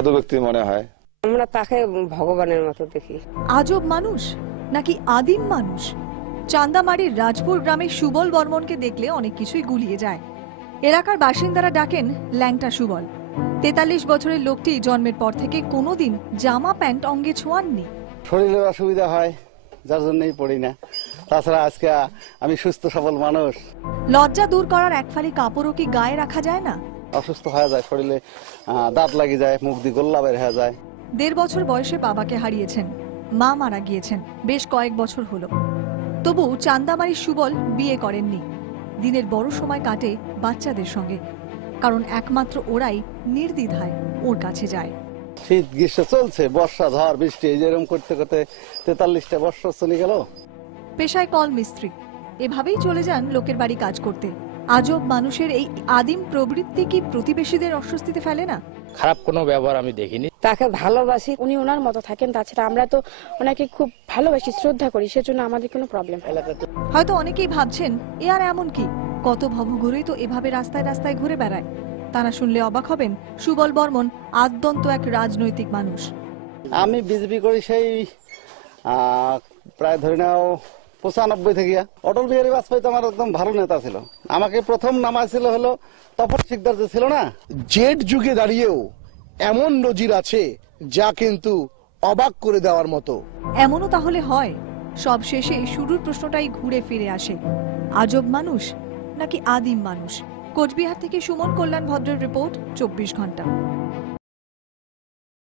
সাধু ব্যক্তি মনে হয়। আমরা তাকে ভগবানের মতো দেখি। আজব মানুষ নাকি আদিম মানুষ? চান্দামারির রাজপুর গ্রামে সুবল বর্মনকে দেখলে অনেক কিছুই গুলিয়ে যায়। এলাকার বাসিন্দারা ডাকেন ল্যাংটা সুবল। 43 বছরের লোকটি জন্মের পর থেকে কোনোদিন জামা প্যান্ট অঙ্গে ছোঁয়াননি। শরীরের অসুবিধা হয়, যার জন্যই পড়ি না। তাছাড়া আজকে আমি সুস্থ সবল মানুষ। লজ্জা দূর করার এক ফালি কাপড়ও কি গায়ে রাখা যায় না? অসুস্থ হয়ে যায়, শরীরে দাঁত লাগি যায়, মুখ দিয়ে গোল্লা বের হয়ে যায়। 1.5 বছর বয়সে বাবাকে হারিয়েছেন, মা মারা গিয়েছেন বেশ কয়েক বছর হলো। তবু চান্দামারির সুবল বিয়ে করেননি। দিনের বড় সময় কাটে বাচ্চাদের সঙ্গে, কারণ একমাত্র ওরাই নির্দ্বিধায় ওর কাছে যায়। শীত গ্রীষ্ম চলছে, বর্ষা ঝড় বৃষ্টি যেরকম করতে করতে 43টা বছর চলে গেল। পেশায় কল মিস্ত্রি, এভাবেই চলে যান লোকের বাড়ি কাজ করতে। আজব মানুষের এই আদিম প্রবৃত্তি কি প্রতিবেশীদের অস্বস্তিতে ফেলে না? খারাপ কোনো ব্যবহার আমি দেখিনি। তাকে ভালোবাসি, উনি ওনার মতো থাকেন। তাছাড়া আমরা তো ওনাকে খুব ভালোবাসি, শ্রদ্ধা করি, সেজন্য আমাদের কোনো প্রবলেম হয় না। হয়তো অনেকেই ভাবছেন এ আর এমন কি, কত ভবঘুরেই তো এভাবে রাস্তায় রাস্তায় ঘুরে বেড়ায়। তারা শুনলে অবাক হবেন, সুবল বর্মন আদ্যন্ত এক রাজনৈতিক মানুষ। আমি বিজেপি করি সেই প্রায় ধরে নাও 95 থেকে। অটল বিহারী বাজপেয়ী তো আমার একদম ভালো নেতা ছিল। আমাকে প্রথম নামাইছিল হলো তপন শিকদার যে ছিল না। জেড যুগে দাঁড়িয়েও এমন নজির আছে যা কিন্তু অবাক করে দেওয়ার মতো। এমনও তাহলে হয়? সব শেষে শুরুর প্রশ্নটাই ঘুরে ফিরে আসে, আজব মানুষ নাকি আদিম মানুষ? কোচবিহার থেকে সুমন কল্যাণ ভদ্রের রিপোর্ট, 24 ঘন্টা।